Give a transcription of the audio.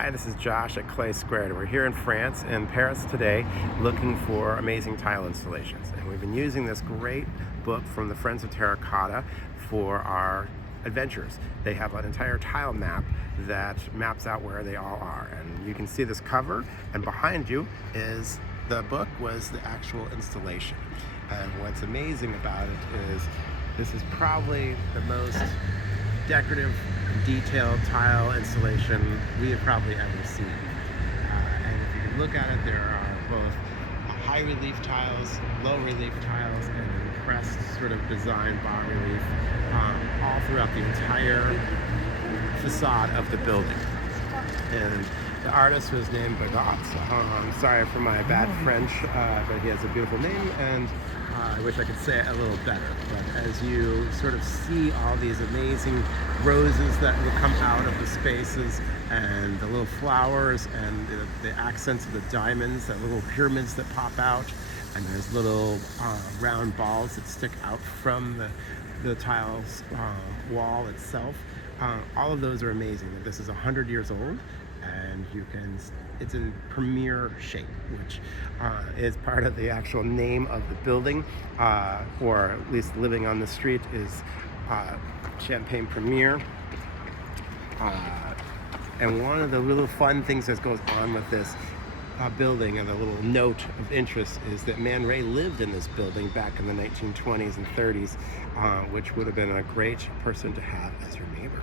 Hi, this is Josh at Clay Squared. We're here in France, in Paris today, looking for amazing tile installations. And we've been using this great book from the Friends of Terra Cotta for our adventures. They have an entire tile map that maps out where they all are. And you can see this cover, and behind you is the book was the actual installation. And what's amazing about it is this is probably the most decorative, detailed tile installation we have probably ever seen. And if you look at it, there are both high relief tiles, low relief tiles, and impressed sort of design bas relief all throughout the entire facade of the building. And the artist was named Bigot. I'm sorry for my bad French, but he has a beautiful name, and I wish I could say it a little better. But as you sort of see all these amazing roses that will come out of the spaces, and the little flowers, and the accents of the diamonds, the little pyramids that pop out, and there's little round balls that stick out from the tiles wall itself. All of those are amazing. This is 100 years old, and it's in Premiere shape, which is part of the actual name of the building, or at least living on the street is Campagne Premiere. And one of the little fun things that goes on with this building, and a little note of interest, is that Man Ray lived in this building back in the 1920s and 30s, which would have been a great person to have as your neighbor.